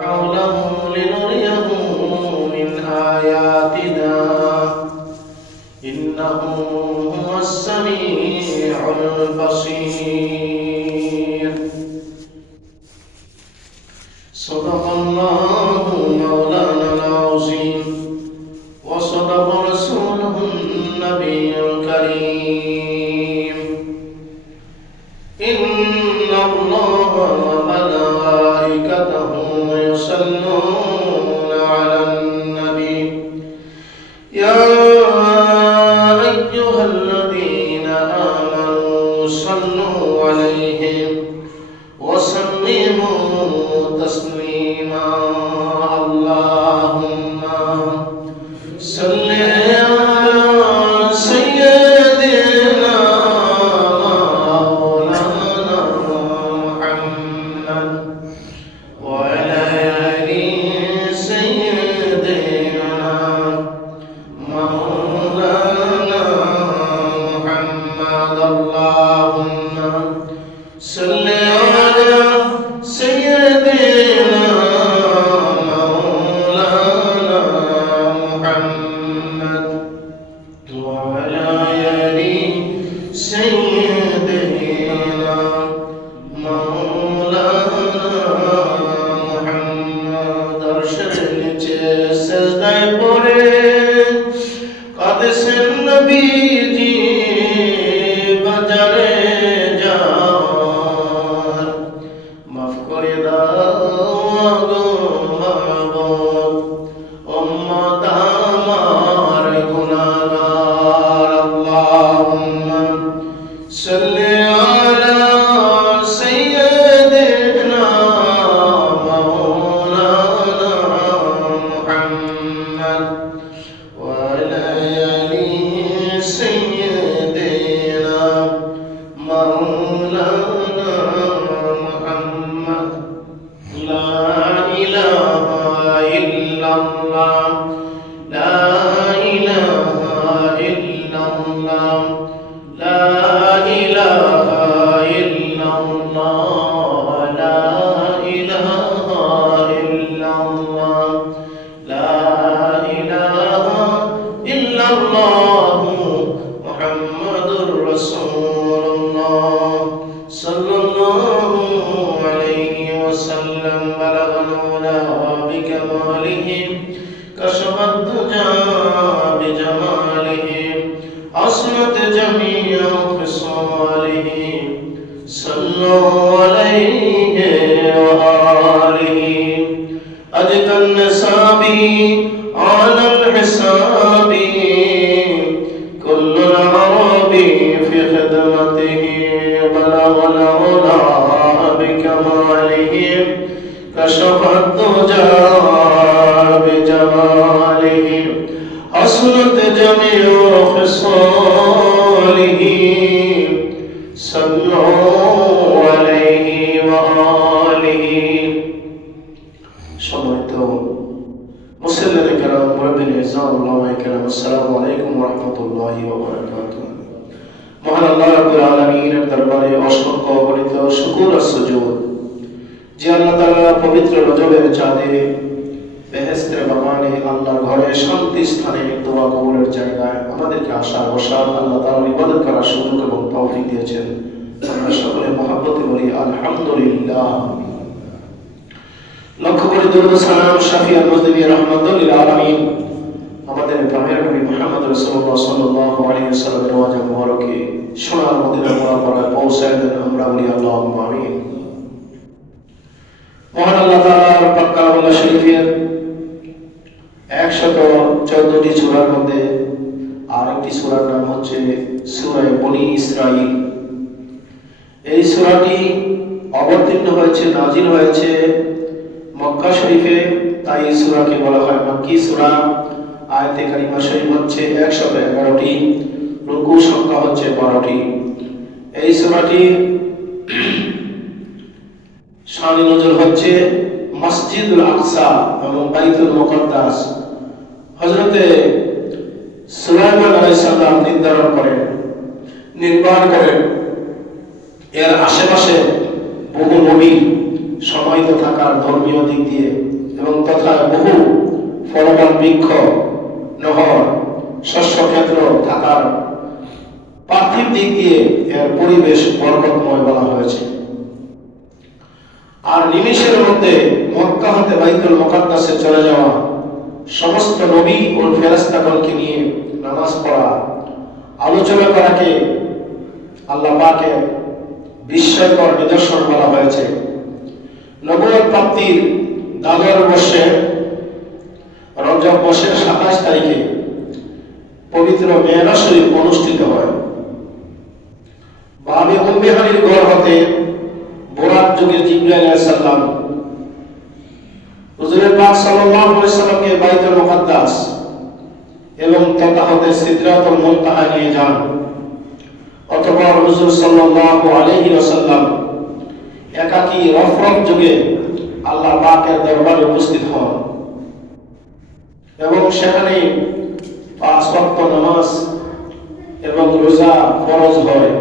حوله لنريه من آياتنا إنه هو السميع البصير صدق الله مولانا العظيم وصدق رسوله النبي الكريم إن الله وملائكته يصلون على النبي يا أيها الذين آمنوا صلوا عليه وسلموا تسليما اللهم صل على سيدنا مولانا محمد وعلى آل سيدنا مولانا محمد اللهم صل على سيدنا مولانا محمد وعلى آل سيدنا مولانا محمد أرشد سجدة পড়ে কাঁদেছেন নবীজি বাজারে যাওয়ার মাফ করে দাও গো মাবুদ উম্মত আমার গুনাহগার আল্লাহুম্মা সাল্লি আলা সাইয়্যিদিনা মাওলানা মুহাম্মদ ওয়া আলা আলি সাইয়্যিদিনা মাওলানা মুহাম্মদ লা ইলাহা ইল্লাল্লাহ লা ইলাহা ইল্লাল্লাহ লা ইলাহা ইল্লাল্লাহ লা ইলাহা ইল্লাল্লাহ লা ইলাহা ইল্লাল্লাহ মুহাম্মাদুর রাসূলুল্লাহ সাল্লাল্লাহু আলাইহি ওয়াসাল্লাম বালাগাল উলা বিকামালিহি কাশাফাদ দুজা বিজামালিহি আসনাত জামিয়া খিসালিহি সাল্লাল্লাহু আলাইহি ওয়া আলিহি আজকান নাসাবি আলাল হিসাবি কুল্লুল আরাবি ফি খিদমতিহি বালাগাল উলা বিকামালিহি কাশাফাদ দুজা বিজামালিহি حسنت جميع خصاله صلوا عليه وآله সম্মানিত মুসল্লিন কিরাম মুরাব্বিন ইজাম উলামায়ে কিরাম আসসালামু আলাইকুম ওয়া রাহমাতুল্লাহি ওয়া বারাকাতুহু মহান আল্লাহ রাব্বুল আলামিনের দরবারে অসংখ্য অগণিত শুকর আর সুজুদ যে আল্লাহ তাআলা পবিত্র রজবের চাঁদে বেহেশতের বাগানে আল্লাহর ঘরে শান্তি স্থানে দোয়া কবুলের জায়গায় আমাদেরকে আসার বসার আল্লাহ তাআলার ইবাদত করার সুযোগ এবং তৌফিক দিয়েছেন আমরা সকলে মহব্বতে বলি আলহামদুলিল্লাহ লক্ষ্য করে দরুদ সালাম শাফি আল মুজদিবি রাহমাতুল লিল আলামিন আমাদের প্রাণের নবী মুহাম্মদ রাসূলুল্লাহ সাল্লাল্লাহু আলাইহি ওয়াসাল্লামের ওয়াজ মুবারকে সোনার মদিনা মুনাওয়ারায় পৌঁছায় দেন আমরা বলি আল্লাহুম্মা আমিন মহান আল্লাহ তাআলার পাক কালামুল্লাহ শরীফের 114টি সূরার মধ্যে আরেকটি সূরার নাম হচ্ছে সূরা বনী ইসরাঈল। এই সূরাটি অবতীর্ণ হয়েছে নাজিল হয়েছে মক্কা শরীফে, তাই এই সূরাকে বলা হয় মক্কি সূরা। আয়াতে কারিমা শরীফ হচ্ছে 111টি, রুকু সংখ্যা হচ্ছে 12টি। এই সূরাটি শানে নজুল হচ্ছে মসজিদুল আকসা এবং বাইতুল মুকদ্দাস। হযরতে সুলাইমান আলাইহিস সালাম নির্ধারণ করেন, নির্মাণ করেন। এর আশেপাশে বহু নবী সমাহিত থাকার ধর্মীয় দিক দিয়ে এবং তথা বহু ফলবান বৃক্ষ, নহর, শস্য ক্ষেত্র থাকার পার্থিব দিক দিয়ে এর পরিবেশ বরকতময় বলা হয়েছে। আর নিমেষের মধ্যে মক্কা হতে বাইতুল মুকাদ্দাসে চলে যাওয়া, সমস্ত নবী ও ফেরেশতাগণকে নিয়ে নামাজ পড়া, আলোচনা করাকে আল্লাহ পাকের বিস্ময়কর নিদর্শন বলা হয়েছে। নবুয়ত প্রাপ্তির দাদর বর্ষে রজব মাসের 27 তারিখে পবিত্র মেরাজ শরীফ অনুষ্ঠিত হয়। বাবে উম্মে হানির ঘর হতে বোরাক যুগের জিবরাইল আলাইহিস সালাম হুজুর পাক সাল্লাল্লাহু আলাইহি সাল্লামকে বাইতুল মুকাদ্দাস এবং তথা হতে সিদরাতুল মুনতাহা নিয়ে যান। অতঃপর হুজুর সাল্লাল্লাহু আলাইহি ওয়াসাল্লাম একাকী রফরফ যুগে আল্লাহ পাকের দরবারে উপস্থিত হন এবং সেখানে 5 ওয়াক্ত নামাজ এবং রোজা ফরজ হয়।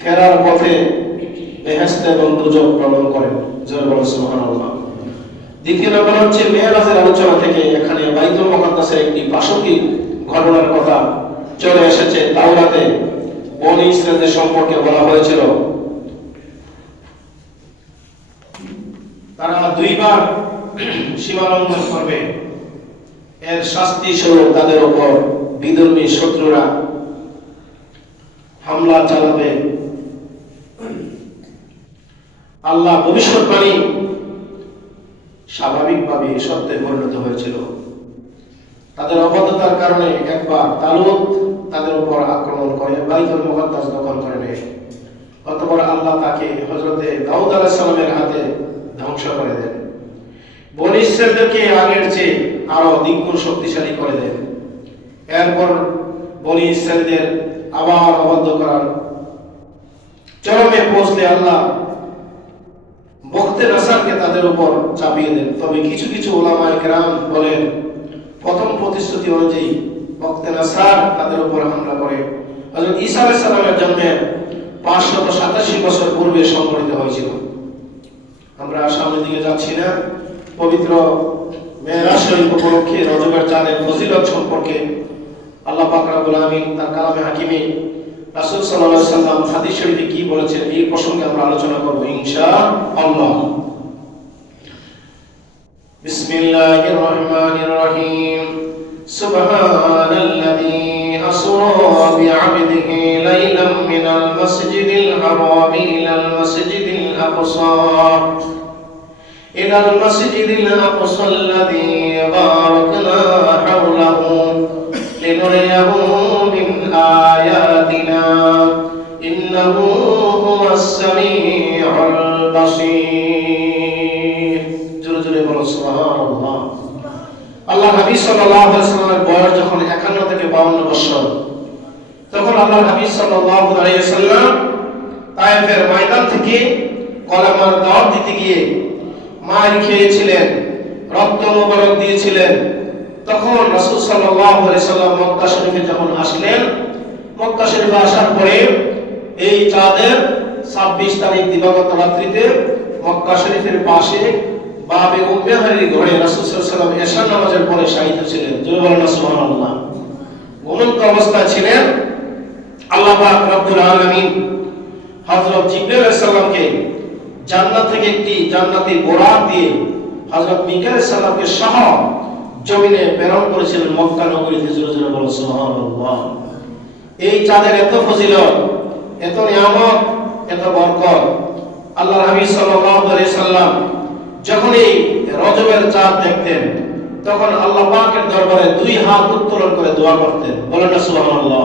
ফেরার পথে বেহেশত এবং দুজক ভ্রমণ করেন। জোরে বলেন সুবহানাল্লাহ। দ্বিতীয় নম্বর হচ্ছে মেরাজের আলোচনা থেকে এখানে বাইতুল মুকাদ্দাসের একটি প্রাসঙ্গিক ঘটনার কথা চলে এসেছে। তাওরাতে বনী ইসরাইলের সম্পর্কে বলা হয়েছিল, তারা 2 বার সীমা লঙ্ঘন করবে, এর শাস্তি স্বরূপ তাদের উপর বিধর্মী শত্রুরা হামলা চালাবে। আল্লাহ ভবিষ্যৎবাণী স্বাভাবিকভাবে সত্যে পরিণত হয়েছিল। তাদের অবদ্ধতার কারণে একবার তালুত তাদের উপর আক্রমণ করে বাইতুল মুকাদ্দাস দখল করে নেয়। অতঃপর আল্লাহ তাকে হযরতে দাউদ আলাইহিস সালামের হাতে ধ্বংস করে দেন। বনী ইসরাইলকে আগের চেয়ে আরো দ্বিগুণ শক্তিশালী করে দেন। এরপর বনী ইসরাইলদের আবার অবাধ্য করার চরমে পৌঁছলে আল্লাহ বখতে নাসারকে তাদের উপর চাপিয়ে দেন। তবে কিছু কিছু উলামায়ে কেরাম বলেন, প্রথম প্রতিশ্রুতি অনুযায়ী বখতে নাসার তাদের উপর হামলা করে হযরত ঈসা আলাইহিস সালামের জন্মের 587 বছর পূর্বে সংঘটিত হয়েছিল। আমরা সামনের দিকে যাচ্ছি না। পবিত্র মেরাজ শরীফ উপলক্ষে রজবের চাঁদের ফজিলত সম্পর্কে আল্লাহ পাক রব্বুল আমিন তার কালামে হাকিমে রাসূল সাল্লাল্লাহু আলাইহি ওয়াসাল্লাম হাদিস শরীফে কি বলেছেন এই প্রসঙ্গে আমরা আলোচনা করব ইনশাআল্লাহ। বিসমিল্লাহির রহমানির রহিম। সুবহানাল্লাযী আসরা বি'আবদিহি লাইলাম মিনাল মাসজিদিল হারামি ইলাল মাসজিদিল আকসা إلى المسجد الأقصى الذي باركنا حوله لنريه من آياتنا إنه هو السميع البصير. জোরে জোরে বলো সুবহানাল্লাহ। আল্লাহ নবী সাল্লাল্লাহু আলাইহি ওয়াসাল্লামের বয়স যখন 51 থেকে 52 বছর, তখন আল্লাহ নবী সাল্লাল্লাহু আলাইহি ওয়াসাল্লাম তায়েফের ময়দান থেকে কলেমার দাওয়াত দিতে গিয়ে মার খেয়েছিলেন, রক্ত মোবারক দিয়েছিলেন। তখন রাসূল সাল্লাল্লাহু আলাইহি সাল্লাম মক্কা শরীফে যখন আসলেন, মক্কা শরীফে আসার পরে এই চাঁদের 26 তারিখ দিবাগত রাত্রিতে মক্কা শরীফের পাশে বাবে উম্মে হানির ঘরে রাসূল সাল্লাল্লাহু আলাইহি সাল্লাম এশা নামাজের পরে শায়িত ছিলেন। জোরে বলেন সুবহানাল্লাহ। ঘুমন্ত অবস্থায় ছিলেন। আল্লাহ পাক রব্বুল আলামিন হযরত জিবরাইল আলাইহিস সালামকে জান্নাত থেকে একটি জান্নাতি বোরাক দিয়ে হযরত মিকাইল আলাইহিস সালামকে সহ জমিনে প্রেরণ করেছিলেন মক্কা নগরীতে। জোরে জোরে বলো সুবহানাল্লাহ। এই চাঁদের এত ফজিলত, এত নিয়ামত, এত বরকত। আল্লাহর হাবিব সাল্লাল্লাহু আলাইহি সাল্লাম যখন এই রজবের চাঁদ দেখতেন, তখন আল্লাহ পাকের দরবারে 2 হাত উত্তোলন করে দোয়া করতেন। বলেন না সুবহানাল্লাহ।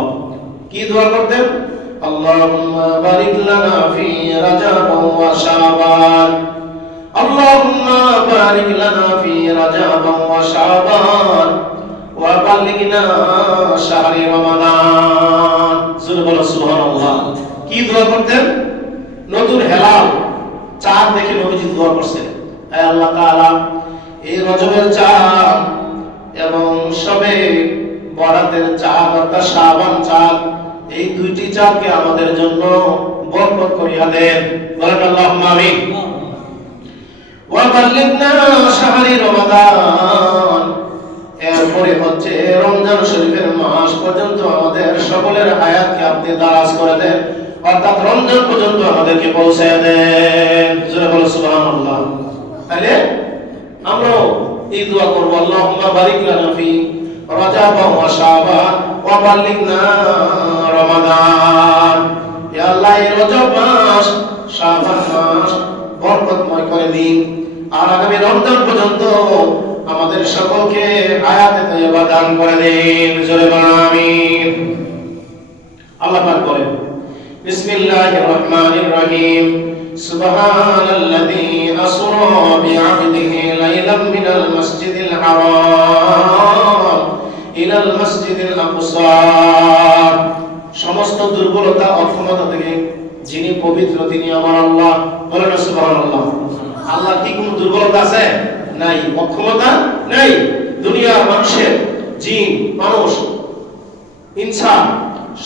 কি দোয়া করতেন? আল্লাহুম্মা বারিক লানা ফি রাজাব ওয়া শাবান, আল্লাহুম্মা বারিক লানা ফি রাজাব ওয়া শাবান ওয়া বাল্লিগনা শাহরি রমাদান। জোরে বলো সুবহানাল্লাহ। কি দোয়া করতেন? নতুন হেলাল চাঁদ দেখে নবীজি দোয়া করছেন, হে আল্লাহ তাআলা, এই রজবের চাঁদ এবং শবে বরাতের চাঁদ অর্থাৎ শাবান চাঁদ, এই 2টি চাঁদকে আমাদের জন্য বরকত করিয়া দেন। বলেন আল্লাহুম্মা আমিন। ওয়া বাল্লিগনা শাহরি রমাদান, এরপরে হচ্ছে রমজান শরীফের মাস পর্যন্ত আমাদের সকলের হায়াতকে আপনি দারাজ করে দেন, অর্থাৎ রমজান পর্যন্ত আমাদেরকে পৌঁছায় দেন। জোরে বলো সুবহানাল্লাহ। তাহলে আমরা এই দোয়া করব, আল্লাহুম্মা বারিক লানা ফি রাজাব ওয়া শাবান ওয়া বাল্লিগনা রমাদান। ইয়া আল্লাহ, এই রজব মাস, শাবান মাস বরকতময় করে দিন, আর আগামী রমজান পর্যন্ত আমাদের সকলকে হায়াতে তাইয়্যিবা দান করে দিন। জোরে বলো আমিন। আল্লাহ পাক বলেন, বিসমিল্লাহির রহমানির রহিম, সুবহানাল্লাযী আসরা বিআবদিহি লাইলাম মিনাল মাসজিদিল হারাম ইলাল মাসজিদিল আকসা। সমস্ত দুর্বলতা অক্ষমতা থেকে যিনি পবিত্র তিনি আমার আল্লাহ। বলেন সুবহানাল্লাহ। আল্লাহ কি কোনো দুর্বলতা আছে? নাই। অক্ষমতা নাই। দুনিয়ার মানুষের, জিন, মানুষ, ইনসান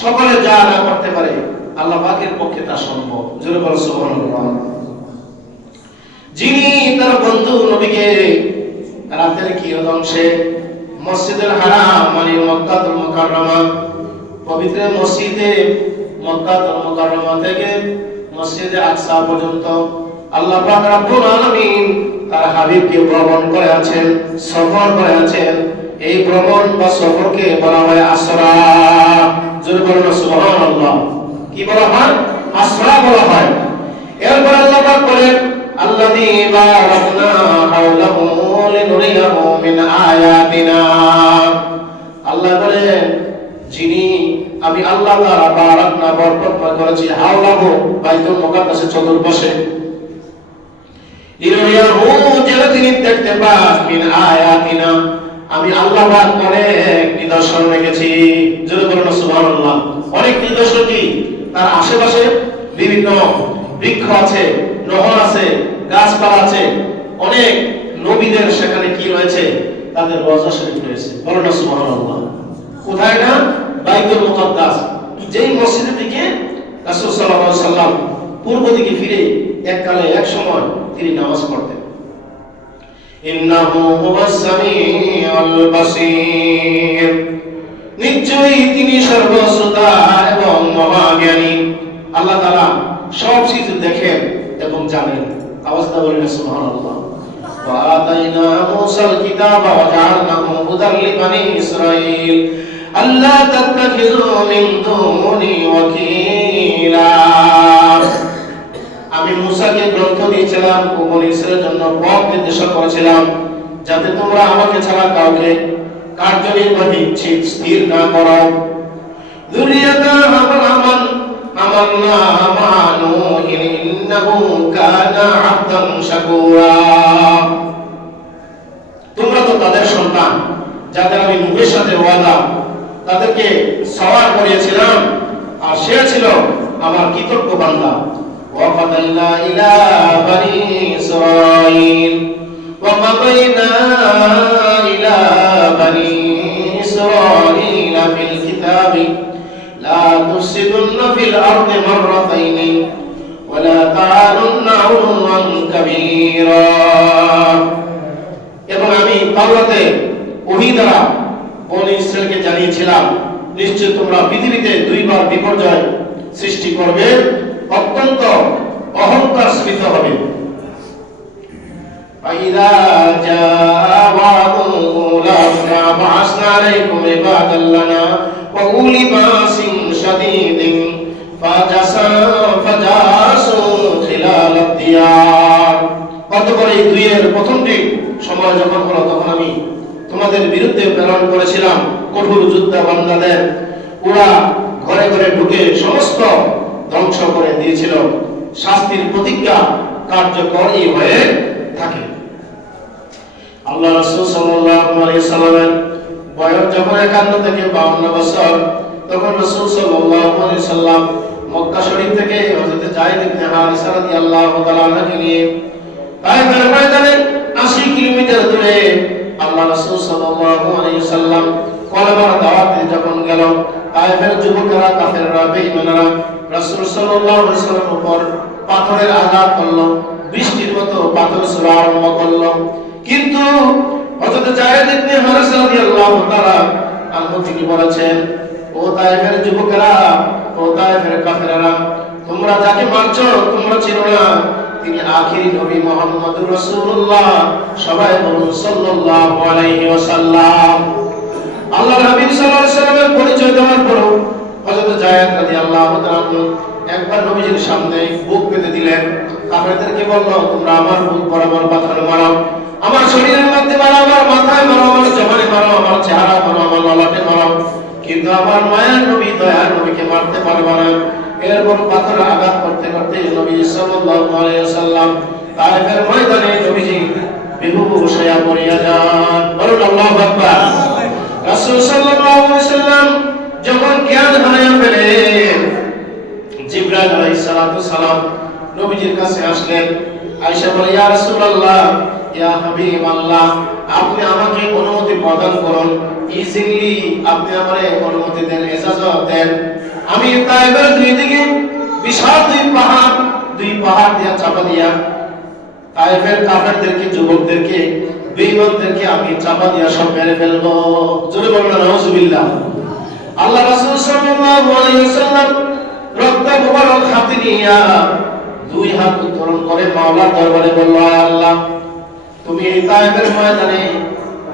সকলে যা না করতে পারে, আল্লাহ পাকের পক্ষে তা সম্ভব। জোরে বলো সুবহানাল্লাহ। যিনি তার বন্ধু নবীকে রাতের কিয়দংশে মসজিদুল হারাম মানে মক্কাতুল মুকাররমা, পবিত্র মসজিদে মক্কাতুল মুকাররমা থেকে মসজিদে আকসা পর্যন্ত আল্লাহ পাক রব্বুল আলামিন তার হাবিবকে ভ্রমণ করে আছেন, সফর করে আছেন। এই ভ্রমণ বা সফরকে বলা হয় আসরা। জোরে বলুন সুবহানাল্লাহ। কি বলা হয়? আসরা বলা হয়। এরপর আল্লাহ পাক বলেন, আল্লাযী বারাকনা হাওলাহু লিনুরিয়াহু মিন আয়াতিনা। আল্লাহ বলেন, যিনি আমি আল্লাহ তাআলা বারাকনা বরকত করেছি হাওলাহু বাইতুল মুকাদ্দাসের চতুর্পাশে, লিনুরিয়াহু যেন তিনি দেখতে পান মিন আয়াতিনা আমি আল্লাহ পাক অনেক নিদর্শন রেখেছি। জোরে বলুন সুবহানাল্লাহ। অনেক নিদর্শন কি? তার আশেপাশে বিভিন্ন বৃক্ষ আছে, নহর আছে, গাছপালা আছে, অনেক নবীদের সেখানে কি রয়েছে? তাদের রওজা শরীফ রয়েছে। বলুন সুবহানাল্লাহ। কোথায় না? বাইতুল মুকাদ্দাস, যেই মসজিদের দিকে রাসূল সাল্লাল্লাহু আলাইহি সাল্লাম পূর্ব দিকে ফিরে এককালে এক সময় তিনি নামাজ পড়তেন। ইন্নাহু হুয়াস সামিউল বাসীর, নিশ্চয়ই তিনি সর্বশ্রোতা এবং মহাজ্ঞানী। আল্লাহ তাআলা সব কিছু দেখেন এবং জানেন। আওয়াজ দিয়ে বলেন সুবহানাল্লাহ। ওয়া আতাইনা মূসাল কিতাবা ওয়া জাআলনাহু হুদাল লিবানি ইসরাঈল আল্লা তাত্তাখিযু মিন দুনি ওয়াকিলা। আমি মূসাকে গ্রন্থ দিয়েছিলাম ও বনী ইসরাঈলের জন্য পথ নির্দেশক করেছিলাম, যাতে তোমরা আমাকে ছাড়া কাউকে কার্যনির্বাহী স্থির না করো। যুররিয়াতা আমান আমান্না আমানু ইন্নাহু কানা আবদান শাকুরা। তোমরা তো তাদের সন্তান, যাদের আমি নূহের সাথে ওয়াদা তাদেরকে সওয়ার করিয়েছিলাম, আর সে ছিল আমার কৃতজ্ঞ বান্দা। وَقَضَيْنَا إِلَى بَنِي إِسْرَائِيلَ وَقَضَيْنَا إِلَى بَنِي إِسْرَائِيلَ فِي الْكِتَابِ لَا تُفْسِدُنَّ فِي الْأَرْضِ مَرَّتَيْنِ وَلَا تَعْلُنَّ عُلُوًّا كَبِيرًا। এবং আমি তাওরাতে ওহী দ্বারা বনী ইসরাঈলকে জানিয়েছিলাম, নিশ্চয় তোমরা পৃথিবীতে দুইবার বিপর্যয় সৃষ্টি করবে, অত্যন্ত অহংকার স্মিত হবে। ফাইদা জাআ ওয়াদু লানা বা'সনা আলাইকুম ইবাদাল লানা ওয়া উলি বাসিন শাদীদিন ফাজাসু খিলালাদ দিয়ার। অতঃপর এই দুইয়ের প্রথমটি সময় যখন হলো, তখন আমি তোমাদের বিরুদ্ধে প্রেরণ করেছিলাম কঠোর যোদ্ধা বান্দাদের। ওরা ঘরে ঘরে ঢুকে সমস্ত ধ্বংস করে দিয়েছিল। শাস্তির প্রতিজ্ঞা কার্যকরী হয়ে থাকে। আল্লাহ রাসূল সাল্লাল্লাহু আলাইহি সাল্লামের বয়স যখন 51 থেকে 52 বছর, তখন রাসূল সাল্লাল্লাহু আলাইহি সাল্লাম মক্কা শরীফ থেকে হযরত যায়েদ ইবনে হারিসা রাদিয়াল্লাহু তাআলা আনহুকে নিয়ে তায়েফের ময়দানে 80 কিলোমিটার দূরে আল্লাহ রাসূল সাল্লাল্লাহু আলাইহি সাল্লাম কলেমার দাওয়াতে যখন গেল, তায়েফের যুবকেরা, কাফেররা, বেঈমানরা রাসূল সাল্লাল্লাহু আলাইহি সাল্লামের উপর পাথরের আঘাত করলো, বৃষ্টির মতো পাথর ছোড়া আরম্ভ করলো। কিন্তু হযরত যায়েদ ইবনে হারেসা রাদিয়াল্লাহু তাআলা আনহু তিনি বলেছেন, ও তায়েফের যুবকেরা, ও তায়েফের কাফেররা, তোমরা যাকে মারছো তোমরা চিনো না, তিনি আখিরি নবী মুহাম্মদুর রাসূলুল্লাহ। সবাই বলুন সাল্লাল্লাহু আলাইহি ওয়াসাল্লাম। আল্লাহর হাবিব সাল্লাল্লাহু আলাইহি ওয়াসাল্লামের পরিচয় দেওয়ার পর হযরত যায়েদ রাদিয়াল্লাহু তাআলা একবার নবীজির সামনে বুক পেতে দিলেন। কাফেরদেরকে বলল, তোমরা আমার বুক বরাবর পাথর মারো, আমার শরীরের মধ্যে মারো, আমার মাথায় মারো, আমার জবানে মারো, আমার চেহারা মারো, আমার ললাটে মারো, কিন্তু আমার মায়ের নবী দয়ার নবীকে মারতে পারবে না। এরপর পাথর আঘাত করতে করতে নবী সাল্লাল্লাহু আলাইহি ওয়াসাল্লাম তায়েফের ময়দানে নবীজি বেহুশ হয়ে পড়িয়া যান। বলুন আল্লাহু আকবার। রাসূল সাল্লাল্লাহু আলাইহি ওয়াসাল্লাম যখন জ্ঞান হারিয়ে ফেলেন, জিবরাইল আলাইহিস সালাতু সালাম নবীজির কাছে আসলেন। আয়েশা বলে, ইয়া রাসূলুল্লাহ, ইয়া হাবিবাল্লাহ, আপনি আমাকে অনুমতি প্রদান করুন, ইজিলি আপনি আমারে অনুমতি দেন, ইজাজত দেন। আমি তায়েফের দুই দিকে বিশাল দুই পাহাড় দিয়া চাপা দিয়া তায়েফের কাফেরদেরকে, যুবকদেরকে, বেঈমানদেরকে আমি চাপা দিয়া সব মেরে ফেলবো। জোরে বলুন নাউজুবিল্লাহ। আল্লাহ রাসূল সাল্লাল্লাহু আলাইহি ওয়াসাল্লাম রক্ত মুবারক হাতে নিয়া দুই হাত উত্তোলন করে মাওলার দরবারে বলল, আল্লাহ, তুমি এই তায়েফের ময়দানে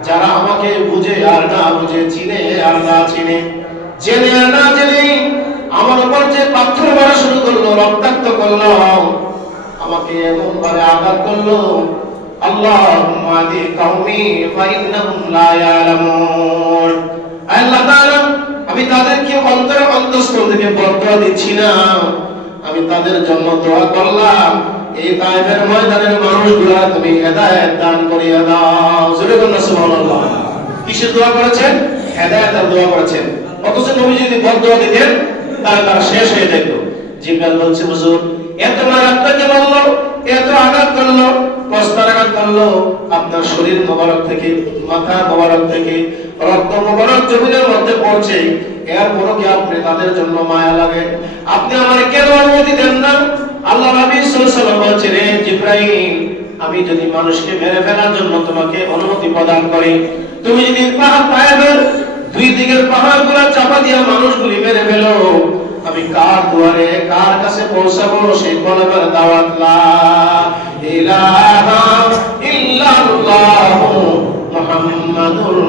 যারা আমাকে বুঝে আর না বুঝে, চিনে আর না চিনে, জেনে আর না জেনে আমার উপর যে পাথর মারা শুরু করলো, রক্তাক্ত করলো, আমাকে এমন ভাবে আঘাত করলো, আল্লাহুম্মা আদি কওমি ফাইন্নাহুম লা ইয়ালামুন। আল্লাহ তাআলা, আমি তাদেরকে অন্তরে অন্তঃস্থল থেকে বরদোয়া দিচ্ছি না, আমি তাদের জন্য দোয়া করলাম, এই তায়েফের ময়দানের মানুষগুলা তুমি হেদায়েত দান করিয়া দাও। জোরে বলুন সুবহানাল্লাহ। কিসের দোয়া করেছেন? হেদায়েতের দোয়া করেছেন। অথচ নবী যদি বরদোয়া দিতেন তাহলে তার শেষ হয়ে যেত। জিবরাইল বলছে, হুজুর, এত মারাত্মক বললো, এত আঘাত করলো, প্রস্তারাঘাত করলো, আপনার শরীর মোবারক থেকে, মাথা মোবারক থেকে রক্ত মোবারক জমিনের মধ্যে পড়ছে, এরপরও কি আপনি তাদের জন্য মায়া লাগে? আপনি আমার কেন অনুমতি দেন না? আল্লাহ নবী সাল্লাল্লাহু আলাইহি ওয়াসাল্লাম বলছেন, হে জিবরাইল, আমি যদি মানুষকে মেরে ফেলার জন্য তোমাকে অনুমতি প্রদান করি, তুমি যদি পাহাড়ের দুই দিকের পাহাড়গুলো চাপা দিয়া মানুষগুলি মেরে ফেলো, আমি কার দুয়ারে, কার কাছে পৌঁছাবো? সেই কলমের দাওয়াত, লা ইলাহা ইল্লাল্লাহু মুহাম্মাদুর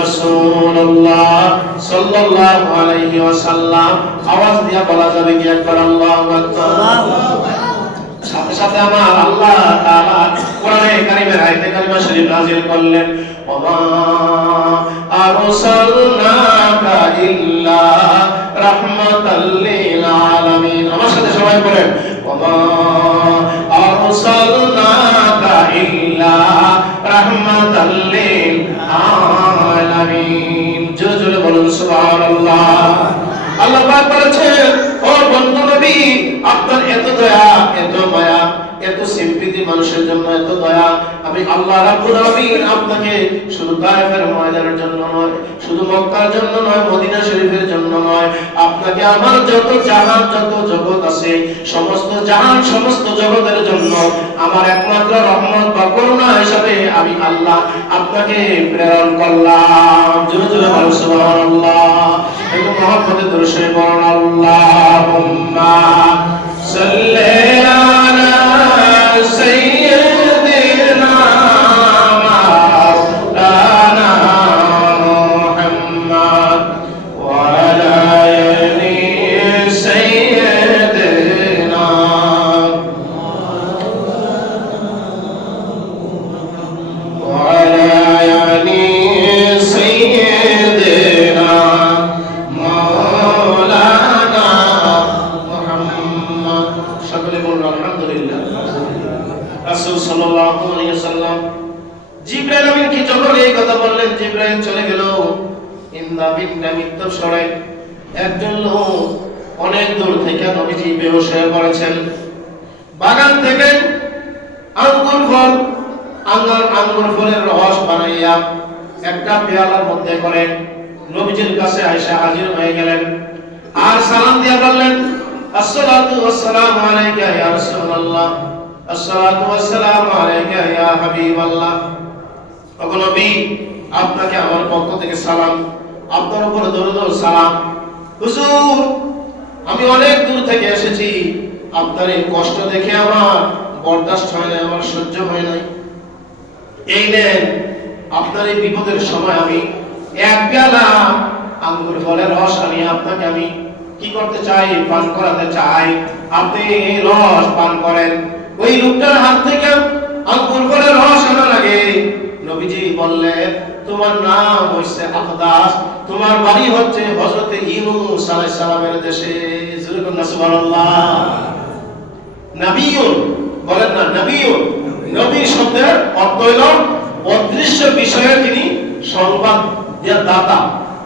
রাসূলুল্লাহ সাল্লাল্লাহু আলাইহি ওয়াসাল্লাম। আওয়াজ দিয়া বলা যাবে কি একবার আল্লাহু আকবার? সাথে সাথে আমার আল্লাহ তাআলা কোরআনে কারীমের আয়াতে কারিমা শরীফ নাযিল করলেন, ওমা আরসালনাকা ইল্লা রাহমাতাল লিল আলামিন। আমার সাথে সবাই বলেন, ওমা আরসালনাকা ইল্লা রাহমাতাল লিল আলামিন। জোরে জোরে বলুন সুবহানাল্লাহ। আল্লাহ পাক বলেছেন, ও বন্ধু নবী, আপনার এত দয়া, এত মায়া, এত সিম্পিতি মানুষের জন্য, এত দয়া, আমি আল্লাহ রাব্বুল আলামিন আপনাকে শুধু তায়েফের ময়দানের জন্য নয়, শুধু মক্কার জন্য নয়, মদিনা শরীফের জন্য নয়, আপনাকে আমার যত জাহান, যত জগৎ আছে, সমস্ত জাহান, সমস্ত জগতের জন্য আমার একমাত্র রহমত বা করুণা হিসাবে আমি আল্লাহ আপনাকে প্রেরণ করলাম। জোরে জোরে বলুন সুবহানাল্লাহ। এবং মহব্বতে দরুদ শরীফ পড়ুন, আল্লাহুম্মা সাল্লি আলা সাইয়্যিদিনা মাওলানা মুহাম্মদ ওয়া আলা আলি সাইয়্যিদিনা ওয়া আলা আলি সাইয়্যিদিনা মাওলানা মুহাম্মদ। সকলে বলুন আলহামদুলিল্লাহ। রাসূল সাল্লাল্লাহু আলাইহি ওয়াসাল্লাম জিবরাইল আমিনকে যখন এই কথা বললেন, জিবরাইল চলে গেল। ইন্দা বিনটা মৃত্যু সরে একজন লোক অনেক দূর থেকে নবীজি বেহুশ হয়ে পড়েছেন। বাগান থেকে আঙ্গুর ফলের রস বানাইয়া একটা পেয়ালার মধ্যে করে নবীজির কাছে আয়েশা হাজির হয়ে গেলেন, আর সালাম দিয়া বললেন, আসসালাতু ওয়াসসালামু আলাইকা ইয়া রাসূলুল্লাহ। আসসালাতু ওয়াসসালামু আলাইকা ইয়া হাবিবাল্লাহ। ওগো নবী, আপনাকে আমার পক্ষ থেকে সালাম, আপনার উপর দরুদ ও সালাম। হুজুর, আমি অনেক দূর থেকে এসেছি, আপনার এই কষ্ট দেখে আমার বরদাস্ত হয় না, আমার সহ্য হয় নাই। এই নেন, আপনার এই বিপদের সময় আমি এক পেয়ালা আঙ্গুর ফলের রস আমি আপনাকে আমি কি করতে চাই, পান করাতে চাই। আপনি এই রস পান করেন। ওই লোকটার হাত থেকে আঙ্গুর ফলের রস আনার আগে নবীজি বললেন, তোমার নাম হচ্ছে আখদাস, তোমার বাড়ি হচ্ছে হযরতে ইউনূস আলাইহিস সালামের দেশে। সুবহানাল্লাহ। নবিয়ুন বলেন না, নবিয়ুন। নবী শব্দের অর্থ হইল অদৃশ্য বিষয়ে তিনি সংবাদ দাতা।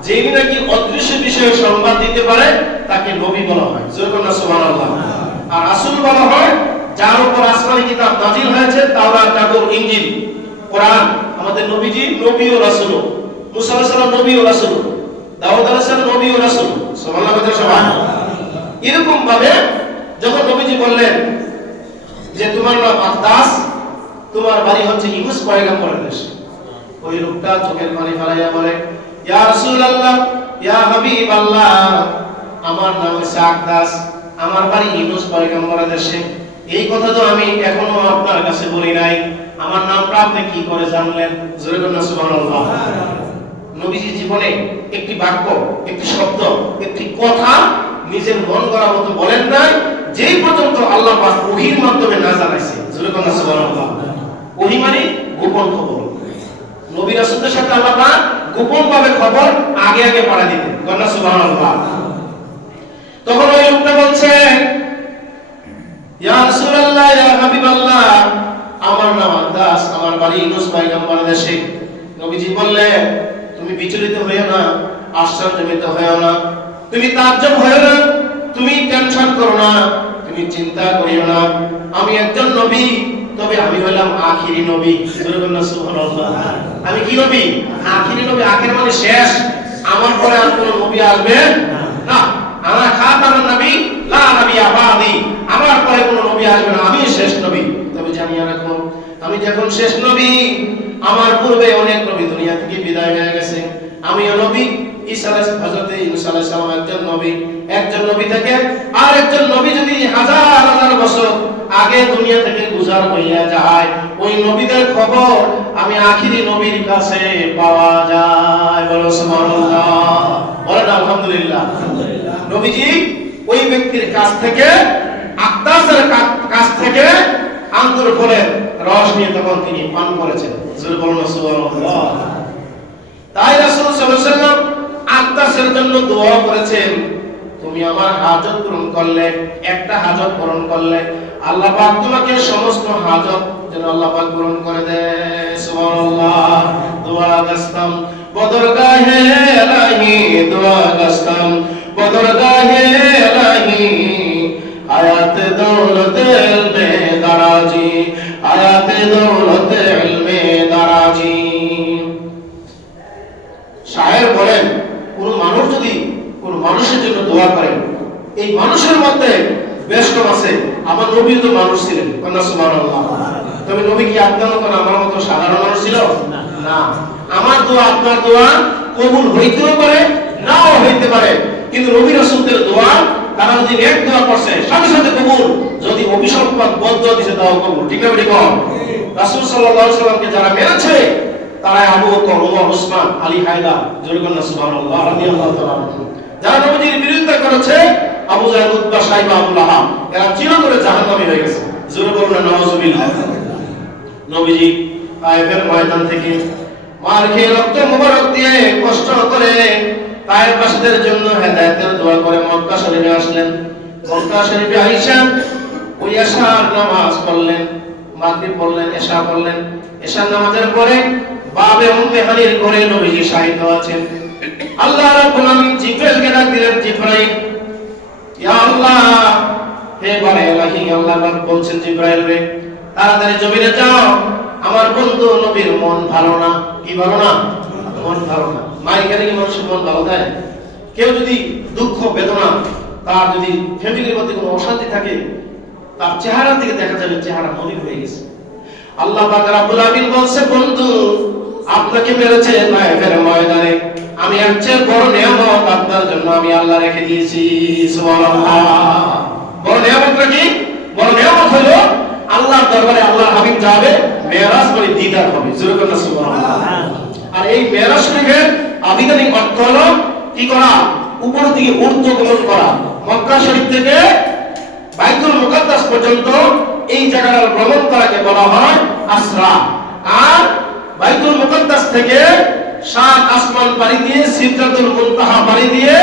যিনি নাকি অদৃশ্য বিষয়ে সংবাদ দিতে পারে তাকে নবী বলা হয়। সুবহানাল্লাহ। আর রাসূল বলা হয় যার উপর আসমানী কিতাব নাজিল হয়েছে, তাওরাত, জাবুর, ইনজিল, কোরআন। আমাদের নবীজি নবী ও রাসূল, মুসা আলাইহিস সালাম নবী ও রাসূল, দাউদ আলাইহিস সালাম নবী ও রাসূল। সুবহানাল্লাহ। এরকম ভাবে যখন নবীজি বললেন যে তোমার নাম আখদাস, তোমার বাড়ি হচ্ছে ইউনূস পয়গম্বরের দেশে, ওই লোকটা চোখের পানি ফেলাইয়া বলে, ইয়া রাসূলুল্লাহ, ইয়া হাবিবাল্লাহ, আমার নাম হচ্ছে আখদাস, আমার বাড়ি ইউনূস পয়গম্বরের দেশে। এই কথা তো আমি এখনো আপনার কাছে বলি নাই, আমার নামটা আপনি কি করে জানলেন? জোরে বলুন সুবহানাল্লাহ। নবীজি জীবনে একটি বাক্য, একটি শব্দ, একটি কথা নিজের মন গড়া মতো বলেন নাই, যেই পর্যন্ত আল্লাহ পাক ওহীর মাধ্যমে না জানাইছে। জোরে বলুন সুবহানাল্লাহ। ওহী মানে গোপন খবর। নবী রাসূলদের সাথে আল্লাহ পাক গোপন ভাবে খবর আগে আগে পাঠিয়ে দিতেন। বলুন সুবহানাল্লাহ। তখন ওই লোকটা বলছে, ইয়া রাসূলুল্লাহ, ইয়া হাবিবাল্লাহ, আমার নাম আখদাস, আমার বাড়ি ইউনূস পয়গম্বরের দেশে। নবীজি বললেন, তুমি বিচলিত হইও না, আশ্চর্যজনিত হইও না, তুমি তাজ্জব হইও না, তুমি টেনশন করো না, তুমি চিন্তা করিও না। আমি একজন নবী, তবে আমি হলাম আখিরি নবী। সুবহানাল্লাহ। আমি কি নবী? আখিরি নবী। আখির মানে শেষ, আমার পরে আর কোনো নবী আসবে না। আমার খাতামুন নবী, লা নবিয়্যা বাদি, আমার পরে কোনো নবী আসবে না, আমি শেষ নবী। তবে জানিয়ে রাখো, আমি যখন শেষ নবী, আমার পূর্বে অনেক নবী দুনিয়া থেকে বিদায় হয়ে গেছে। আমিও নবী। ঈসা হযরতে ঈসা আলাইহিস সালাম একজন নবী। একজন নবী থেকে আর একজন নবী যদি হাজার হাজার বছর আগে দুনিয়া থেকে গুজার হইয়া যায়, ওই নবীদের খবর আমি আখিরি নবীর কাছে পাওয়া যায়। বলো সুবহানাল্লাহ, বলেন আলহামদুলিল্লাহ। নবীজি ওই ব্যক্তির কাছ থেকে, আখদাসের কাছ থেকে আঙ্গুর ফলের রস নিয়ে তখন তিনি পান করেছেন। জোরে বলুন সুবহানাল্লাহ। তাই রাসূল সাল্লাল্লাহু আলাইহি ওয়াসাল্লাম আখদাসের জন্য দোয়া করেছেন, তুমি আমার হাজত পূরণ করলে, একটা হাজত পূরণ করলে আল্লাহ পাক তোমাকে সমস্ত হাজত যেন আল্লাহ পাক পূরণ করে দেয়। সুবহানাল্লাহ। দোয়া গস্তম বদরগাহে ইলাহি, দোয়া গস্তম বদরগাহে ইলাহি, আয়াত দৌলতে ইলমে দারাজি, আয়াত দৌলতে ইলমে দারাজি। শায়ের বলেন, কোন মানুষ যদি কোন মানুষের জন্য দোয়া করেন, এই মানুষের মধ্যে বেশ কম আছে আমার নবী তো মানুষ ছিলেন। সুবহানাল্লাহ। তবে নবী কি আপনার মতো আমার মতো সাধারণ মানুষ ছিল? না। আমার দোয়া আপনার দোয়া কবুল হইতেও পারে, নাও হইতে পারে, কিন্তু নবী রাসূলদের দোয়া, তারা যদি নেক দোয়া করছে সাথে সাথে কবুল, যদি অভিসম্পাদ বদদোয়া দিতে দাও কবুল। ঠিক না বেঠিক? রাসূল সাল্লাল্লাহু আলাইহি ওয়াসাল্লামকে যারা মেনেছে তারা আবু বকর, ওমর, ওসমান, আলী, হায়দার, জোরে বলুন সুবহানাল্লাহ, রাদিয়াল্লাহু তাআলা। যারা নবীজির বিরোধিতা করেছে, আবু জাহেল, উতবা, শাইবা, আবু লাহাব, এরা চিরতরে জাহান্নামী হয়ে গেছে। জোরে বলুন নাউযুবিল্লাহ। নবীজি তায়েফের ময়দান থেকে মার খেয়ে রক্ত মুবারক দিয়ে কষ্ট করে তায়েফবাসীদের জন্য হেদায়েতের দোয়া করে মক্কা শরীফে আসলেন। মক্কা শরীফে আইসা ওই এশার নামাজ পড়লেন, মাগরিব পড়লেন, এশা পড়লেন। এশার নামাজের পরে বাবে উম্মে হানির ঘরে নবীজি শায়িত আছেন। আল্লাহ রাব্বুল আলামিন জিবরাইলকে ডাক দিলেন, জিবরাইল, ইয়া আল্লাহ, হে বলে ইলাহি, আল্লাহ পাক বলছেন জিবরাইল রে, তাড়াতাড়ি জমিনে যাও, আমার বন্ধু নবীর মন ভালো না। কি ভালো না? মন ভালো না। মায়ের কেন কি মানুষের মন ভালো দেয়? কেউ যদি দুঃখ বেদনা, তার যদি ফ্যামিলির মধ্যে কোনো অশান্তি থাকে, তার চেহারা থেকে দেখা যাবে চেহারা মলিন হয়ে গেছে। আল্লাহ পাক রব্বুল আমিন বলছে, বন্ধু আপনাকে মেরেছে তায়েফের ময়দানে, আমি এর চেয়ে বড় নিয়ামত আপনার জন্য আমি আল্লাহ রেখে দিয়েছি। সুবহানাল্লাহ। বড় নিয়ামতটা কি? বড় নিয়ামত হলো আল্লাহর দরবারে আল্লাহর হাবিব যাবে, মেরাজ করে দিদার হবে। জোরে বলুন সুবহানাল্লাহ। আর এই মেরাজ শরীফের আবিধানিক অর্থ হলো কি করা? উপর দিকে ঊর্ধ্বগমন করা। মক্কা শরীফ থেকে বাইতুল মুকাদ্দাস পর্যন্ত এই জায়গাটার ভ্রমণ করাকে বলা হয় আসরা। আর বাইতুল মুকাদ্দাস থেকে 7 আসমান পাড়ি দিয়ে সিদরাতুল মুনতাহা পাড়ি দিয়ে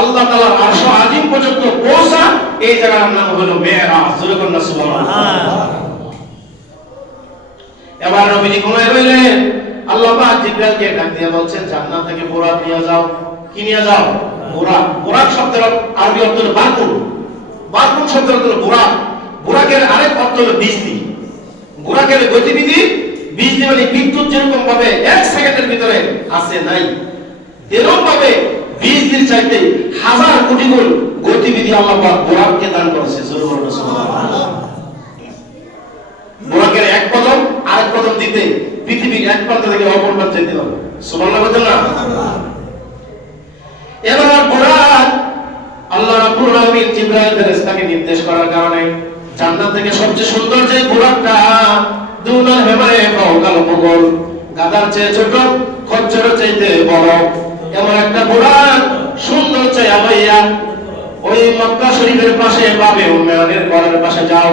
আল্লাহ তাআলার আরশ আজিম পর্যন্ত পৌঁছা, এই জায়গার নাম হলো মেরাজ। জোরে বলুন সুবহানাল্লাহ। এবার নবীজি ঘুমায় রইলেন। আল্লাহ পাক জিবরাইলকে ডাক দিয়ে বলছেন, জান্নাত থেকে বুরাক নিয়ে যাও। কি নিয়ে যাও? বুরাক। বুরাক শব্দের আরবি অর্থ হলো বারকুন। বারকুন শব্দের অর্থ হলো বুরাক। বুরাকের আরেক অর্থ হলো বিজলি। বুরাকের গতিবিধি বিজলি মানে বিদ্যুৎ যেরকম ভাবে 1 সেকেন্ডের ভিতরে আসে নাই, এরকম ভাবে বিজলির চাইতে 1000 কোটি গুণ গতিবিধি আল্লাহ পাক বুরাককে দান করেছে। সুবহানাল্লাহ। বুরাকের এক কদম আরেক কদম দিতে পৃথিবীর এক প্রান্ত থেকে অপর প্রান্তে যেতে হবে। সুবহানাল্লাহ বলেন না? এবার বুরাক আল্লাহ রাব্বুল আলামিন জিবরাইল ফেরেশতাকে নির্দেশ করার কারণে জান্নাত থেকে সবচেয়ে সুন্দর যে বুরাকটা, দুনার হেমারে কালো পগল, গাদার চেয়ে ছোট, খচ্চরের চাইতে বড়, এমন একটা বুরাক সুন্দর চাই আলাইয়া ওই মক্কা শরীফের পাশে বাবে উম্মানের ঘরের পাশে যাও।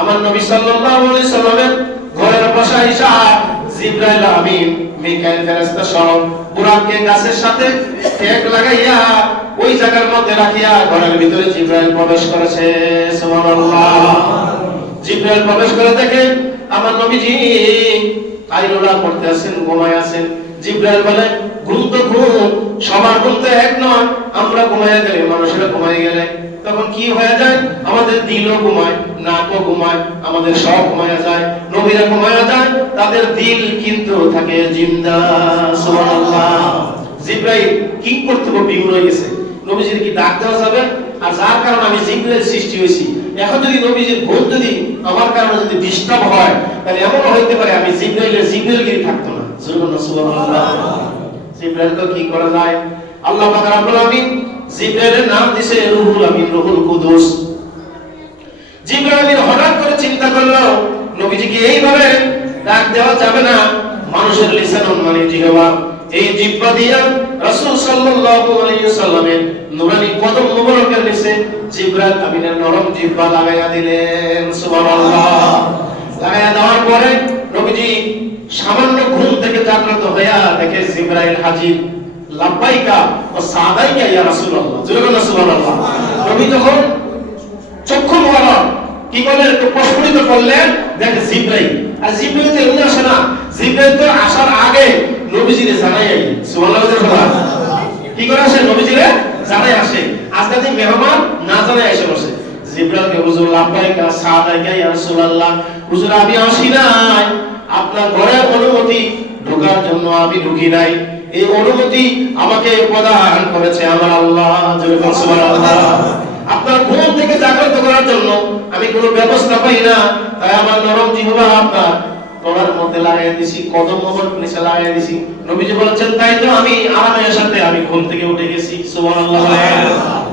আমার নবী সাল্লাল্লাহু আলাইহি সাল্লামের ঘরের পাশে আইসা জিবরাইল আমিন মিকাইল ফেরেশতা সহ বুরাককে গাছের সাথে ঠেক লাগাইয়া ওই জায়গার মধ্যে রাখিয়া ঘরের ভিতরে জিবরাইল প্রবেশ করেছে। সুবহানাল্লাহ। জিবরাইল প্রবেশ করে দেখে আমার নবীজি কাইলুলা পড়তে আছেন, ঘুমায় আছেন। জিবরাইল বলে, ঘুম তো ঘুম, সবার ঘুম তো এক নয়। আমরা ঘুমায় গেলে, মানুষেরা ঘুমায় গেলে তখন কি হয়ে যায়? আমাদের দিলও ঘুমায়, নাকও ঘুমায়, আমাদের সব ঘুমায় যায়। নবীরা ঘুমায় যায়, তাদের দিল কিন্তু থাকে জিন্দা। সুবহানাল্লাহ। জিবরাইল কি কর্তব্য বিমূঢ় হয়ে গেছে, নবীজির কি ডাক দেওয়া যাবে? আর যার কারণে আমি জিবরাইল সৃষ্টি হয়েছি, এখন যদি নবীজির ঘুম যদি আমার কারণে যদি ডিস্টার্ব হয়, তাহলে এমনও হইতে পারে আমি জিবরাইলগিরি থাকতো না। সুবহানাল্লাহ। জিবরাইলকে কি করা যায়? আল্লাহ পাক রব্বুল আমিন জিবরাইলের নাম দিয়েছে রুহুল আমিন, রুহুল কুদুস। জিবরাইল হঠাৎ করে চিন্তা করলো, নবীজিকে এইভাবে ডাক দেওয়া যাবে না। মানুষের লিসানুন মানে জিহ্বা, এই জিহ্বা দিয়া রাসূল সাল্লাল্লাহু আলাইহি ওয়াসাল্লামের নূরানি কদম মোবারকের নিচে জিবরাইল আমিনের নরম জিহ্বা লাগাইয়া দিলেন। সুবহানাল্লাহ। লাগাইয়া দেওয়ার পরে নবীজি সামান্য ঘুম থেকে জাগ্রত হইয়া দেখে জিবরাইল হাজির। লাব্বাইকা ওয়া সাদাইকা ইয়া রাসূলুল্লাহ। জোরে বলুন সুবহানাল্লাহ। নবী যখন চক্ষু মোবারক কি করলেন, একটু প্রস্ফুটিত করলেন, দেখে জিবরাইল। আর জিবরাইল তো এমনি আসে না, জিবরাইল তো আসার আগে নবীজিরে জানাই আই। সুবহানাল্লাহ। কি করে আসে? নবীজিরে জানাই আসে। আজকে মেহমান না জানাই এসে বসে। জিবরাইলকে, হুজুর লাব্বাইকা সাদাইকা ইয়া রাসূলুল্লাহ, হুজুর আমি আসি নাই, আপনার ঘরে অনুমতি ঢোকার জন্য আমি ঢুকি নাই, এই অনুমতি আমাকে প্রদান করেছে আমার আল্লাহ। সুবহানাল্লাহ। আপনার ঘুম থেকে জাগ্রত করার জন্য আমি কোনো ব্যবস্থা পাই না, তাই আমার নরম জিহ্বা আপনার গলার মধ্যে লাগাই দিছি, কদম মোবারক নিচে লাগাই দিছি। নবীজি বলেছেন, তাই তো আমি আরামের সাথে আমি ঘুম থেকে উঠে গেছি। সুবহানাল্লাহ।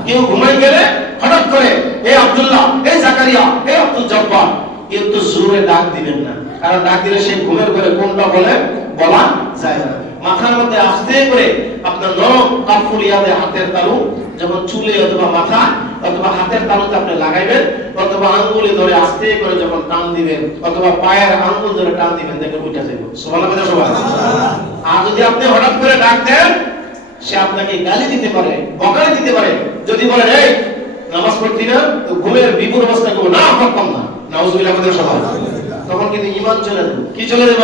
কেউ ঘুমাই গেলে হঠাৎ করে এই আব্দুল্লাহ, এই জাকারিয়া, এই আব্দুল জব্বার, একটু জোরে ডাক দিবেন না, কারণ ডাক দিলে সে ঘুমের ঘরে কোনটা বলে বলা যায় না। মাথার মধ্যে আস্তে করে আপনার নরম কাফুলিয়াতে হাতের তালু যখন চুলে অথবা মাথা অথবা হাতের তালুতে আপনি লাগাইবেন, অথবা আঙ্গুলে ধরে আস্তে করে যখন টান দিবেন, অথবা পায়ের আঙ্গুল ধরে টান দিবেন, দেখে উঠে যাবে। সুবহানাল্লাহ সবাই। আর যদি আপনি হঠাৎ করে ডাক দেন, সে আপনাকে গালি দিতে পারে, বকানি দিতে পারে। যদি বলে এই নামাজ পড়তি না, তো ঘুমের বিপুল অবস্থা করবো না, পারতাম না, নাউজুবিল্লাহ সবাই, তখন কিন্তু ঈমান চলে যাবে। কি চলে যাব?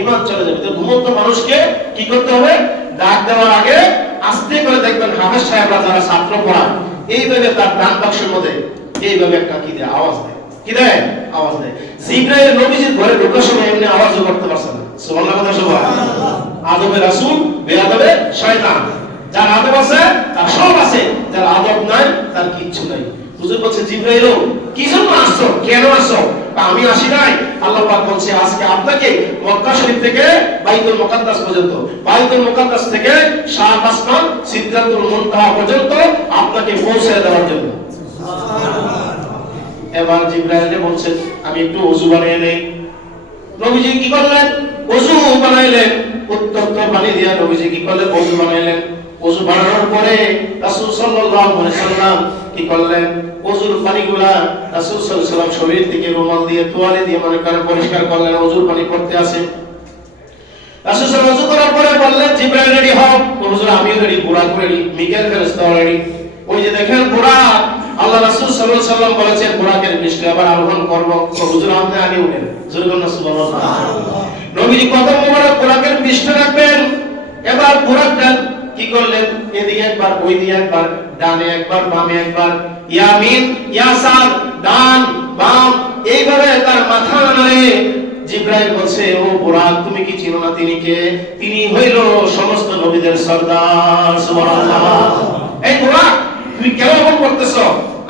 ঈমান চলে যাবে। তো ঘুমন্ত মানুষকে কি করতে হবে? ডাক দেওয়ার আগে আস্তে করে দেখবেন হাফেজ সাহেবরা যারা ছাত্র পড়ায়, এইভাবে তার ডান বাক্সের মধ্যে এইভাবে একটা কি দেয়, আওয়াজ দেয়। কি দেয়? আওয়াজ দেয়। জিবরাইল নবীজির ঘরে ঢোকার সময় এমনি আওয়াজও করতে পারছে না। সুবহানাল্লাহ সবাই। আদবে রাসূল, বেয়াদবে শয়তান। যার আদব আছে তার সব আছে, যার আদব নাই তার কিচ্ছু নাই। হুজুর বলছে জিবরাইল কি জন্য আসছো, কেন আসছো? আমি আসি নাই, আল্লাহ পাক বলছে আজকে আপনাকে মক্কা শরীফ থেকে বাইতুল মুকাদ্দাস পর্যন্ত, বাইতুল মুকাদ্দাস থেকে সাত আসমান সিদরাতুল মুনতাহা পর্যন্ত আপনাকে পৌঁছে দেওয়ার জন্য। এবার জিবরাইল বলছে আমি একটু ওযু বানিয়ে নেই। নবীজি কি করলেন? ওযু বানাইলেন, উত্তপ্ত পানি দিয়ে নবীজি কি করলেন? ওযু বানাইলেন। ওযু বানানোর পরে রাসূল সাল্লাল্লাহু আলাইহি সাল্লাম কি করলেন? ওযুর পানিগুলা রাসূল সাল্লাল্লাহু আলাইহি সাল্লাম শরীর থেকে রুমাল দিয়ে তোয়ালে দিয়ে মনে করেন পরিষ্কার করলেন। ওযুর পানি পড়তে আসে। রাসূল সাল্লাল্লাহু আলাইহি ওযু করার পরে বললেন জিবরাইল রেডি হও। হুজুর আমিও রেডি, বুরাক রেডি, মিকাইল ফেরেশতা রেডি। ওই যে দেখেন বুরাক, আল্লাহ রাসূল সাল্লাল্লাহু আলাইহি সাল্লাম বলেছেন বুরাকের পৃষ্ঠে আবার আরোহণ করব। হুজুর আপনি আগে উঠেন, জোরে বলুন সুবহানাল্লাহ। নবীজি কদম মোবারক বুরাকের পৃষ্ঠে রাখবেন। এবার বুরাকটা কি করলেন? এদিকে একবার, ওই দিকে একবার, ডানে একবার, বামে একবার, ইয়ামিন ইয়াসার, ডান বাম, এইভাবে তার মাথা নাড়ে। জিবরাইল বলছে ও বুরাক তুমি কি চিনো না তিনি কে? তিনি হইল সমস্ত নবীদের সরদার। সুবহানাল্লাহ। এই বুরাক তুমি কেন এমন করতেছো?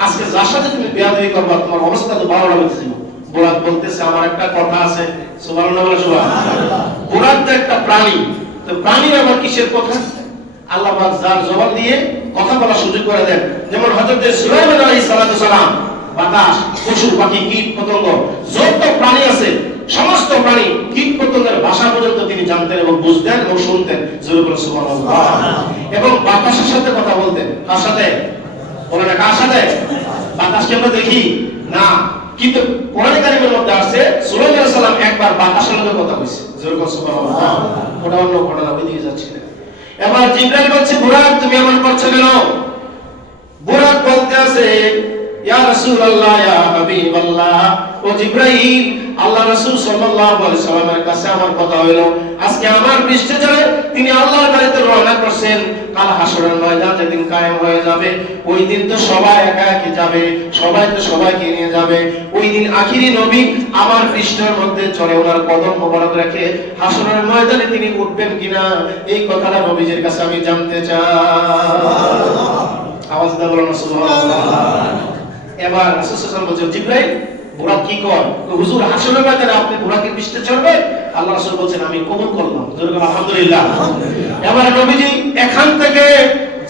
আজকে যার সাথে তুমি বেয়াদবি করবা তোমার অবস্থা তো ভালো লাগছে। বুরাক বলতেছে আমার একটা কথা আছে। সুবহানাল্লাহ বলে সুবহানাল্লাহ। বুরাক তো একটা প্রাণী, তো প্রাণীর আবার কিসের কথা? আল্লাহ পাক যার জবান দিয়ে কথা বলার সুযোগ করে দেন, যেমন হযরত সুলাইমান আলাইহিস সালাম বাতাস, পশু পাখি, কীট পতঙ্গ, যত প্রাণী আছে সমস্ত প্রাণী কীট পতঙ্গের ভাষা পর্যন্ত তিনি জানতেন এবং বুঝতেন এবং শুনতেন। জোরে বলে সুবহানাল্লাহ। এবং বাতাসের সাথে কথা বলতেন। কার সাথে? বলেন কার সাথে? বাতাসকে আমরা দেখি না, কিন্তু কোরআনে কারীমের মধ্যে আছে সুলাইমান আলাইহিস সালাম একবার বাতাসের সাথে কথা বলেছে। জোরে বলে সুবহানাল্লাহ। ওটা অন্য ঘটনা, ওই দিকে যাচ্ছে না। এবার জিবরাইল বলছে বুরাক তুমি এমন করছো কেন? বুরাক বলতে আছে ইয়া রাসূলুল্লাহ ইয়া হাবিবাল্লাহ, ও জিবরাইল আল্লাহ রাসূল সাল্লাল্লাহু আলাইহি সাল্লামের কাছে আমার কথা হলো আজকে আমার পৃষ্ঠে চড়ে তিনি আল্লাহর বাড়িতে রওনা করছেন। কাল হাসরের ময়দান যেদিন কায়েম হয়ে যাবে ওই দিন তো সবাই একা একা যাবে, সবাই তো সবাইকে নিয়ে যাবে। ওই দিন আখিরি নবী আমার পৃষ্ঠের মধ্যে চড়ে ওনার কদম মোবারক রেখে হাসরের ময়দানে তিনি উঠবেন কিনা এই কথাটা নবীজির কাছে আমি জানতে চাই। আওয়াজ দাও বলুন সুবহানাল্লাহ। এবার রাসূল সাল্লাল্লাহু আলাইহি ওয়াসাল্লাম বলছেন জিবরাইল বুরাক কি কর? হুজুর হাসরের ময়দানে আপনি বুরাকের পৃষ্ঠে চড়বেন? আল্লাহ রাসূল বলছেন আমি কবুল করলাম। জোরে বলুন আলহামদুলিল্লাহ। এবার নবীজি এখান থেকে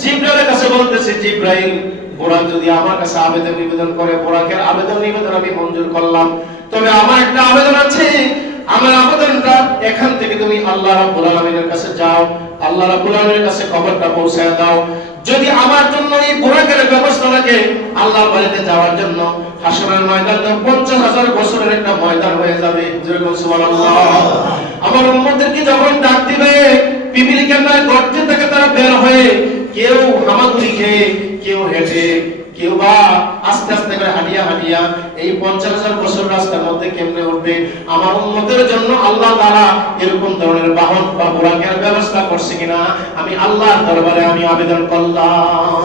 জিবরাইলের কাছে বলতেছে জিবরাইল বুরাক যদি আমার কাছে আবেদন নিবেদন করে বুরাকের আবেদন নিবেদন আমি মঞ্জুর করলাম, তবে আমার একটা আবেদন আছে। আমার আবেদনটা এখান থেকে তুমি আল্লাহ রাব্বুল আলামিনের কাছে যাও, আল্লাহ রাব্বুল আলামিনের কাছে খবরটা পৌঁছায় দাও। যদি আমার জন্য এই বুরাকের ব্যবস্থা থাকে আল্লাহর বাড়িতে যাওয়ার জন্য হাসরের ময়দানটা 50,000 বছরের একটা ময়দান হয়ে যাবে। জোরে বলুন সুবহানাল্লাহ। আমার উম্মতদেরকে যখন ডাক দিবে পিপিলিকার নয় গর্ত থেকে তারা বের হয়ে কেউ হামাগুড়ি খেয়ে, কেউ হেঁটে, কেউ বা আস্তে আস্তে করে হাঁটিয়া হাঁটিয়া এই 50,000 বছর রাস্তার মধ্যে কেমনে উঠবে। আমার উম্মতের জন্য আল্লাহ তাআলা এরকম ধরনের বাহন বা বুরাকের ব্যবস্থা করছে কিনা আমি আল্লাহর দরবারে আমি আবেদন করলাম।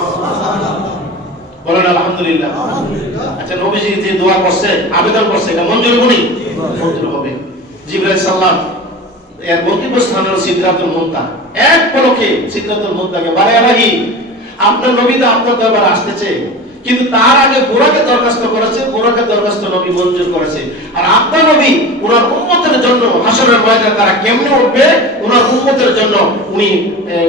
বলেন আলহামদুলিল্লাহ। আচ্ছা নবীজি যে দোয়া করছে আবেদন করছে এটা মঞ্জুর হবে? মঞ্জুর হবে। জিবরাইল সাল্লাম এর গন্তব্যস্থান হলো সিদরাতুল মুনতাহা। এক পলকে সিদরাতুল মুনতাহাকে বাড়ায়া লাগি আপনার নবী তো আপনার দরবারে আসতেছে, কিন্তু তার আগে বুরাকের দরখাস্ত করেছে, বুরাকের দরখাস্ত নবী মঞ্জুর করেছে। আর আপনার নবী ওনার উম্মতের জন্য হাসরের ময়দানে তারা কেমনে উঠবে ওনার উম্মতের জন্য উনি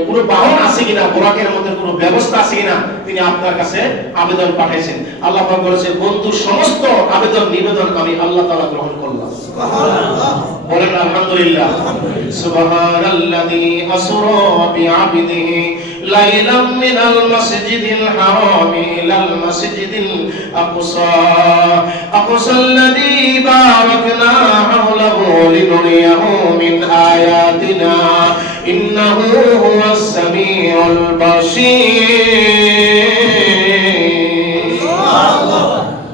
কোনো বাহন আছে কিনা, বুরাকের মধ্যে কোনো ব্যবস্থা আছে কিনা তিনি আপনার কাছে আবেদন পাঠাইছেন। আল্লাহ পাক বলেছে বন্ধুর সমস্ত আবেদন নিবেদন আমি আল্লাহ তাআলা গ্রহণ করলাম। সুবহানাল্লাহ। বলেন আলহামদুলিল্লাহ। সুবহানাল্লাযী আসরা বিআবদিহি লাইলাম মিনাল মাসজিদিল হারামি ইলাল মাসজিদিল আকসা আকসাল্লাযী বারাকনা হাওলাহু লিনুরিয়াহু মিন আয়াতিনা ইন্নাহু হুয়াস সামিউল বাসীর। সুবহানাল্লাহ।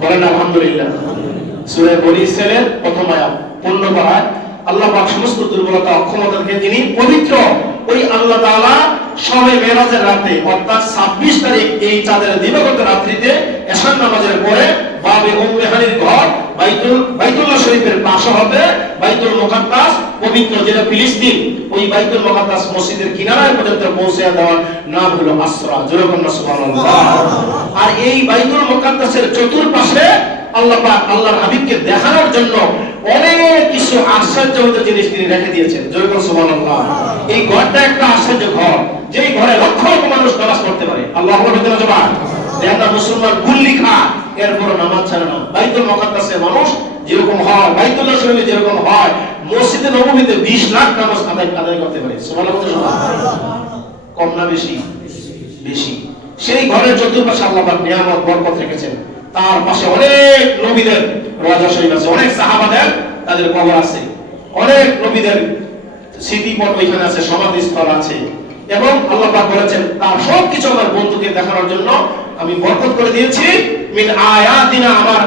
বলেন আলহামদুলিল্লাহ। সূরা বনী ইসরাঈলের প্রথম আয়াত পূর্ণ করা আল্লাহ পাক সমস্ত দুর্বলতা অক্ষমতা থেকে তিনি পবিত্র। ওই আল্লাহ তাআলা শবে মেরাজের রাতে অর্থাৎ 26 তারিখ এই চাঁদের দিবাগত রাত্রিতে এশার নামাজের পরে বাবে উম্মে হানির ঘর বাইতুল্লাহ শরীফের পাশে হবে বাইতুল মুকাদ্দাস, পবিত্র যেটা ফিলিস্তিন, ওই বাইতুল মুকাদ্দাস মসজিদের কিনারায় পর্যন্ত পৌঁছে দেওয়ার নাম হলো আসরা। যেরকম সুবহানাল্লাহ। আর এই বাইতুল মুকাদ্দাসের চতুর্পাশে আল্লাহ পাক আল্লাহর হাবিবকে দেখানোর জন্য অনেক কিছু আশ্চর্যজনক জিনিস তিনি রেখে দিয়েছেন। যেরকম সুবহানাল্লাহ। এই ঘরটা একটা আশ্চর্য ঘর, যেই ঘরে লক্ষ লক্ষ মানুষ নামাজ পড়তে পারে। আল্লাহু আকবার। দেখনা মুসলমান গুল্লি খা, এরপর নামাজ ছাড়ে না। বাইতুল মুকাদ্দাসে মানুষ যেরকম হয়, বাইতুল্লাহ শরীফে যেরকম হয়, মসজিদে নববীতে 20 লাখ নামাজ আদায় করতে পারে। সুবহানাল্লাহ। কম না বেশি? বেশি। সেই ঘরের চতুর্পাশে আল্লাহ পাক নিয়ামত বরকত রেখেছেন। তার পাশে অনেক নবীদের রওজা শরীফ আছে, অনেক সাহাবাদের তাদের কবর আছে, অনেক নবীদের স্মৃতিপট ওইখানে আছে, সমাধিস্থল আছে। এবং আল্লাহ পাক বলেছেন তার সবকিছু আমার বন্ধুকে দেখানোর জন্য আমি বরকত করে দিয়েছি। মিন আয়াতিনা, আমার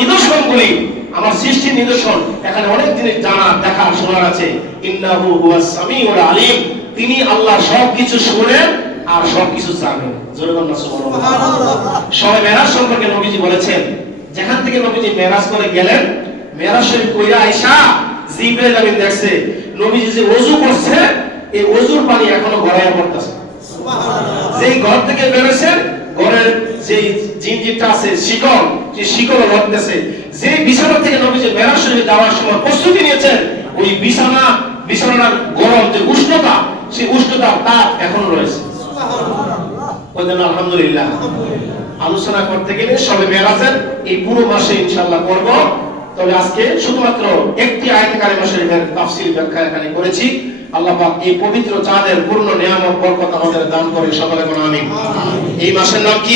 নিদর্শনগুলি, আমার সৃষ্টির নিদর্শন। এখানে অনেক জিনিস জানার, দেখার, শোনার আছে। ইন্নাহু হুয়াস সামিউল আলিম, তিনি আল্লাহ সবকিছু শুনেন আর সবকিছু জানেন। জোরে বলুন সুবহানাল্লাহ। সবে মেরাজ সম্পর্কে নবীজি বলেছেন, যেখান থেকে নবীজি মেরাজ করে গেলেন, মেরাজ শরীফ কইরা আয়েশা জিবরাইল আমিন দেখছে নবীজি যে ওযু করছে, এই ওযুর পানি এখনো গড়াইয়া পড়তেছে। সুবহানাল্লাহ। যেই ঘর থেকে বেরোছেন, ঘরের যেই জিনজিরটা আছে, শিকল, সেই শিকল লড়তেছে। যে বিছানা থেকে নবীজি মেরাজ শরীফে যাওয়ার সময় প্রস্তুতি নিয়েছেন, ওই বিছানার গরম যে উষ্ণতা, সেই উষ্ণতা তাপ এখনো রয়েছে। আলহামদুলিল্লাহ। আলোচনা করতে গেলে সবে মেরাজের এই পুরো মাসে ইনশাআল্লাহ করব। তবে আজকে শুধুমাত্র একটি আয়াতে কারিমা শরীফের তাফসীর ব্যাখ্যা এখানে করেছি। আল্লাহ পাক এই পবিত্র চাঁদের পূর্ণ নিয়ামত বরকত আমাদের দান করে। সকলে বলুন আমিন। এই মাসের নাম কি?